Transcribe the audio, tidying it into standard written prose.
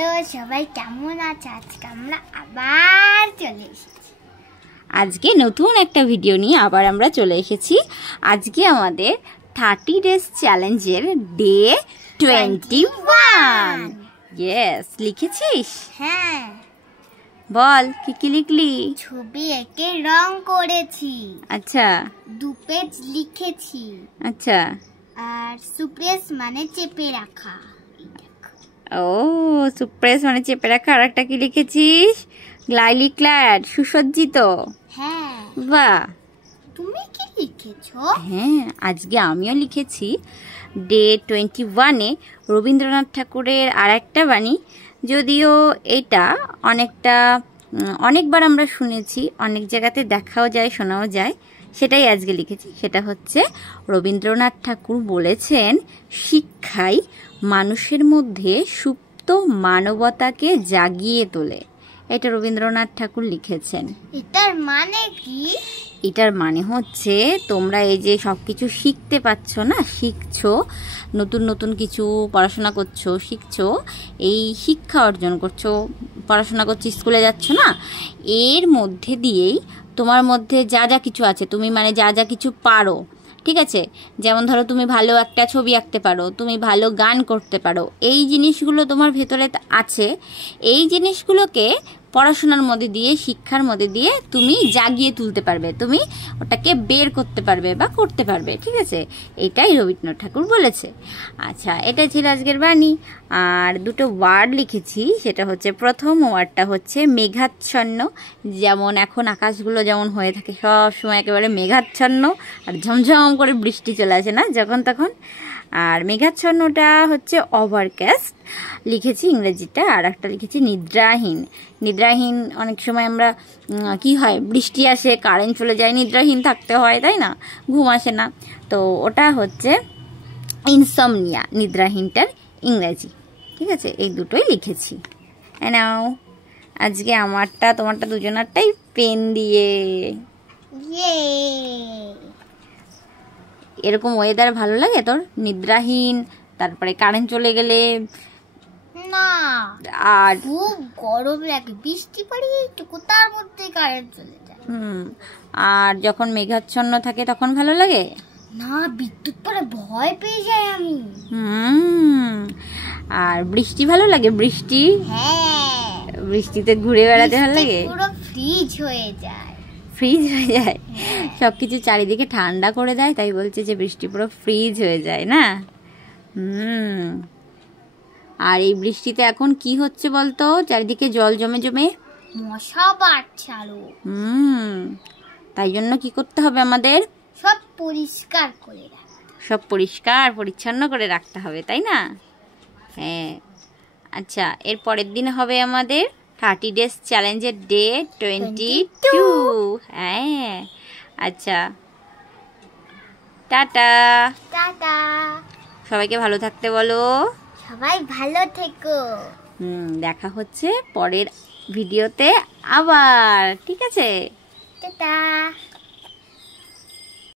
Hello সবাই কেমন আছে? আজকে আমরা আবার চলে এসেছি। আজকে নতুন একটা ভিডিও নিয়ে আবার আমরা চলে এসেছি। আজকে আমাদের 30 ডেজ চ্যালেঞ্জের ডে 21। ইয়েস, লিখেছিস? হ্যাঁ, বল কি কি লিখলি? ছবি এঁকে রং করেছি। আচ্ছা 2 পেজ লিখেছি। আচ্ছা, আর সুপ্রেস মানে চেপে রাখা। ও সুপ্রেস মানে চেপে রাখা। আর একটা কি লিখেছিস? লাইলি ক্ল্যাড, সুসজ্জিত। হ্যাঁ, বাহ, তুমি কি লিখেছো? হ্যাঁ আজকে আমিও লিখেছি ডে 21-এ রবীন্দ্রনাথ ঠাকুরের আর একটা বাণী। যদিও এটা অনেকবার আমরা শুনেছি, অনেক জায়গাতে দেখাও যায়, শোনাও যায়, সেটাই আজকে লিখেছি। সেটা হচ্ছে রবীন্দ্রনাথ ঠাকুর বলেছেন, শিক্ষাই মানুষের মধ্যে সুপ্ত মানবতাকে জাগিয়ে তোলে। এটা রবীন্দ্রনাথ ঠাকুর লিখেছেন। এটার মানে কি? এটার মানে হচ্ছে তোমরা এই যে সব কিছু শিখতে পাচ্ছ না, শিখছো, নতুন নতুন কিছু পড়াশোনা করছো, শিখছো, এই শিক্ষা অর্জন করছো, পড়াশোনা করছো, স্কুলে যাচ্ছ না, এর মধ্যে দিয়েই তোমার মধ্যে যা যা কিছু আছে, তুমি মানে যা যা কিছু পারো, ঠিক আছে, যেমন ধরো তুমি ভালো একটা ছবি আঁকতে পারো, তুমি ভালো গান করতে পারো, এই জিনিসগুলো তোমার ভেতরে আছে। এই জিনিসগুলোকে পড়াশোনার মধ্যে দিয়ে, শিক্ষার মধ্যে দিয়ে তুমি জাগিয়ে তুলতে পারবে, তুমি ওটাকে বের করতে পারবে বা করতে পারবে, ঠিক আছে। এটাই রবীন্দ্রনাথ ঠাকুর বলেছে। আচ্ছা, এটা ছিল আজকের বাণী। আর দুটো ওয়ার্ড লিখেছি, সেটা হচ্ছে, প্রথম ওয়ার্ডটা হচ্ছে মেঘাচ্ছন্ন। যেমন এখন আকাশগুলো যেমন হয়ে থাকে সব সময় একেবারে মেঘাচ্ছন্ন, আর ঝমঝম করে বৃষ্টি চলে আসে না যখন তখন। আর মেঘাচ্ছন্নটা হচ্ছে ওভারকাস্ট লিখেছি ইংরেজিটা। আর একটা লিখেছি নিদ্রাহীন। নিদ্রাহীন অনেক সময় আমরা কি হয়, বৃষ্টি আসে, কারেন্ট চলে যায়, নিদ্রাহীন থাকতে হয়, তাই না, ঘুম আসে না, তো ওটা হচ্ছে ইনসমনিয়া, নিদ্রাহীনটার ইংরেজি, ঠিক আছে। এই দুটোই লিখেছি। নাও আজকে আমারটা তোমারটা দুজনারটাই পেন দিয়ে। এরকম ওয়েদার ভালো লাগে তোর? নিদ্রাহীন, তারপরে কারেন্ট চলে গেলে না, আর খুব গরম লাগে, বৃষ্টি পড়ে একটু তার মধ্যে কারেন্ট চলে যায়। আর যখন মেঘাচ্ছন্ন থাকে তখন ভালো লাগে না, বিদ্যুৎ পড়ে ভয় পেয়ে যাই আমি। আর বৃষ্টি ভালো লাগে? বৃষ্টি, হ্যাঁ, বৃষ্টিতে ঘুরে বেড়াতে ভালো লাগে, পুরো ফ্রিজ হয়ে যায়। ফ্রিজ হয়ে যায়, সবকিছু চারিদিকে ঠান্ডা করে দেয়, তাই বলছে যে বৃষ্টি পুরো ফ্রিজ হয়ে যায় না। আর এই বৃষ্টিতে এখন কি হচ্ছে বলতো? চারিদিকে জল জমে জমে মশা বাড়ছে আরো। তাই জন্য কি করতে হবে আমাদের? সব পরিষ্কার করে রাখতে, সব পরিষ্কার পরিচ্ছন্ন করে রাখতে হবে, তাই না? হ্যাঁ। আচ্ছা, এর পরের দিন হবে আমাদের 30 ডেজ চ্যালেঞ্জের ডে 22। হ্যাঁ, আচ্ছা, টাটা। টাটা, সবাইকে ভালো থাকতে বলো। সবাই ভালো থেকো। দেখা হচ্ছে পরের ভিডিওতে আবার, ঠিক আছে? টাটা।